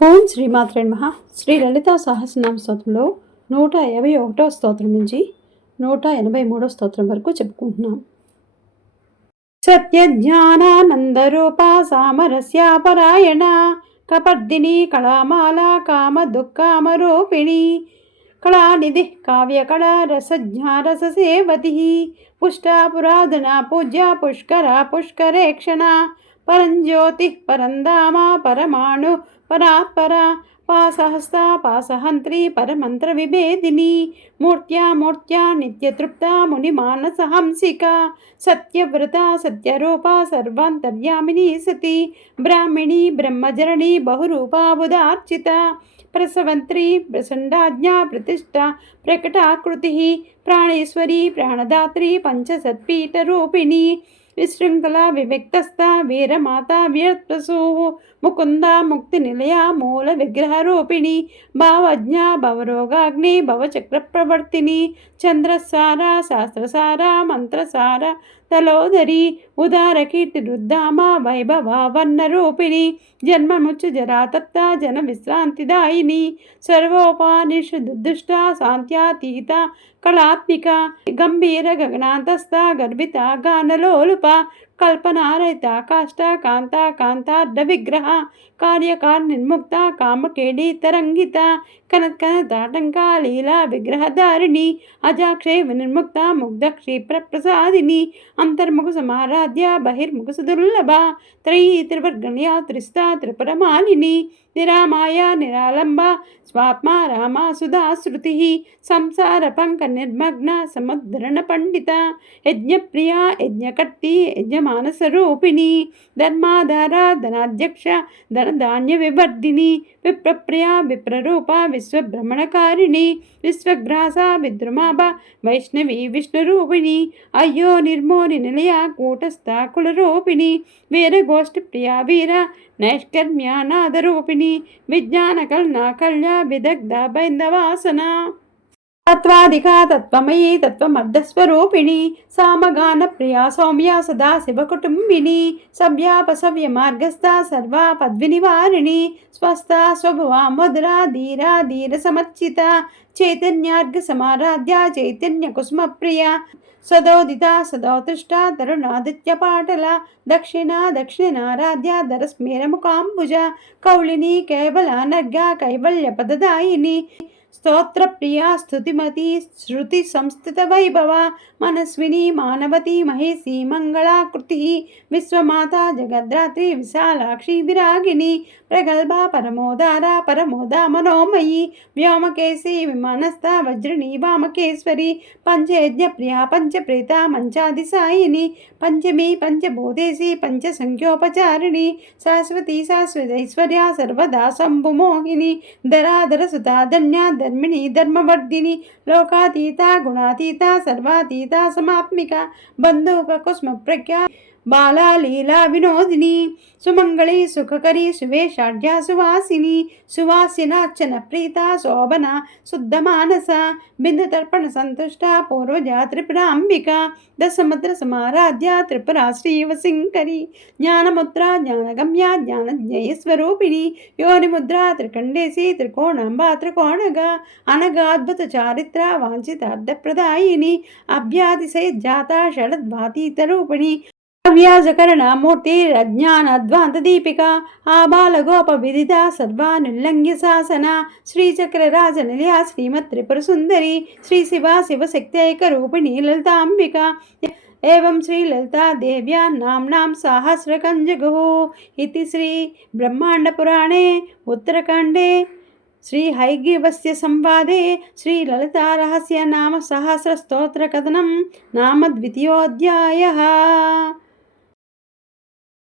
ఓం శ్రీమాత్రే నమః. శ్రీ లలితా సహస్రనామ స్తోత్రంలో 151వ స్తోత్రం నుంచి 183వ స్తోత్రం వరకు చెప్పుకుంటున్నాం. సత్యజ్ఞానానందరూపా సామరస్యాపరాయణ కపర్దిని కళామాల కామ దుఃఖామరూపిణి కళానిధి కావ్యకళా రసజ్ఞా రససేవతి పుష్టా పురాధనా పూజ్య పుష్కర పుష్కరేక్షణ పరంజ్యోతి పరంధామ పరమాణు పరాత్పరా పాసహస్తా పాసహంత్రి పరమంత్ర విభేదిని మూర్త్యా నిత్యతృప్త మునిమానసహంసిక సత్యవ్రత సత్యరూప సర్వాంతర్యామిని సతి బ్రాహ్మిణి బ్రహ్మజరణి బహురూపాబుధార్చిత ప్రసవంత్రి ప్రసండాజ్ఞా ప్రతిష్ట ప్రకటాకృతి ప్రాణేశ్వరి ప్రాణదాత్రి పంచసత్పీఠరూపిణి విశృంఖలా వివిక్తస్థ వీరమాతా వీరత్వసు ముకుంద ముక్తి నిలయ మూల విగ్రహరూపిణి భావజ్ఞ భవరోగాగ్ని భవచక్ర ప్రవర్తిని చంద్రసార శాస్త్రసార మంత్రసార తలోదరి ఉదార కీర్తి రుద్ధామ వైభవ వర్ణరూపిణి జన్మముచ్చు జరాతప్త జన విశ్రాంతిదాయిని సర్వోపానిషదుష్ట శాంత్యాతీత కళాత్మిక గంభీర గగనాంతస్థ గర్భిత గానలోలుప కల్పనారహిత కాష్ట కాంత కాంతార్ధ విగ్రహ కార్యకార్ నిర్ముక్త కామకేళి తరంగిత కనత్కనతాటంక లీలా విగ్రహధారిణి అజాక్షే వినిర్ముక్త ముగ్ధ క్షిప్ర ప్రసాదిని అంతర్ముఖ సమారాధ్య బహిర్ముఖ సుదుర్లభ త్రయీ త్రివర్గణ్యా త్రిస్తా త్రిపురమాలిని నిరామాయ నిరాలంబ స్వాత్మా రామా సుధా శృతి సంసార పంక నిర్మగ్న సముద్ధరణ పండిత యజ్ఞప్రియ యజ్ఞకర్తి యజమానసరూపిణి ధర్మాధార ధనాధ్యక్ష ధనధాన్య వివర్ధిని విప్రప్రియ విప్రరూప విశ్వభ్రమణకారిణి విశ్వగ్రాస విద్రుమాభ వైష్ణవి విష్ణురూపిణి అయ్యో నిర్మోని నిలయ కూటస్థ కులరూపిణి వీరగోష్ఠిప్రియ వీర నైష్కర్మ్యానాదరూపిణి విజ్ఞానకల్నా కళ్య విదగ్ధ బైందవాసన తత్వాధికా తత్వమయీ తత్వమర్ధస్వరూపిణి సామగాన ప్రియా సౌమ్య సదా శివకుటుంబిని సవ్యాపసవ్య మార్గస్థ సర్వా పద్వినివారిణి స్వస్థ స్వభువా మధురా ధీరా ధీర సమర్చిత చైతన్యార్ఘ సమారాధ్య చైతన్య కుసుమ ప్రియ సదోదిత సదోతృష్ట తరుణాదిత్య పాటల దక్షిణారాధ్య ధరస్మేరముకాంబుజ కౌళిని కేవలానర్ఘ కైవల్య పదదాయిని స్తోత్రప్రియా స్తుతిమతి శృతి సంస్థిత వైభవ మనస్విని మానవతి మహేసి మంగళాకృతి విశ్వమాత జగద్రాత్రి విశాలాక్షి విరాగిని ప్రగల్భ పరమోదార పరమోద మనోమయీ వ్యోమకేశి విమానస్థ వజ్రిణి వామకేశ్వరి పంచయజ్ఞ ప్రియా పంచప్రేత మంచాదిసాయిని పంచమీ పంచభూతేసి పంచసంఖ్యోపచారిణి శాశ్వతి శాశ్వతైశ్వర్య సర్వదా శంభుమోహిని ధరాధర సుతా ధన్య ధర్మిణి ధర్మవర్ధిని లోకాతీత గుణాతీత సర్వాతీత సమాత్మిక బంధుక కుస్మ ప్రఖ్యా బాలా లీలా వినోదిని సుమంగళి సుఖకరి సువేషాఢ్య సువాసిని సువాసినార్చన ప్రీత శోభన శుద్ధ మానస బిందు తర్పణ సంతుష్ట పూర్వజ త్రిపురాంబిక దశముద్ర సమారాధ్య త్రిపురా శ్రీవశంకరి జ్ఞానముద్ర జ్ఞానగమ్య జ్ఞానజ్ఞేయస్వరూపిణి యోనిముద్ర త్రికండేసి త్రికోణాంబ త్రికోణగా అనగా అద్భుత చారిత్ర వాంఛితార్థప్రదాయిని అభ్యాతిశయ జాత షడద్వాతీతరూపిణి వ్యాజకరణ మూర్తి అజ్ఞానధ్వాంత దీపిక ఆబాలగోప విదిత సర్వానుల్లంఘ్య శాసన శ్రీచక్రరాజ నిలయ శ్రీమత్ త్రిపుర సుందరి శ్రీ శివశక్తైక రూపిణి లలితాంబిక ఏవం శ్రీ లలితా దేవ్యా నామ్నాం సహస్రకంజగుః ఇతి శ్రీ బ్రహ్మాండ పురాణే ఉత్తరకాండే శ్రీ హైగ్రీవస్య సంవాదే శ్రీ లలితా రహస్య నామ సహస్ర స్తోత్ర కథనం నామ ద్వితీయోధ్యాయః.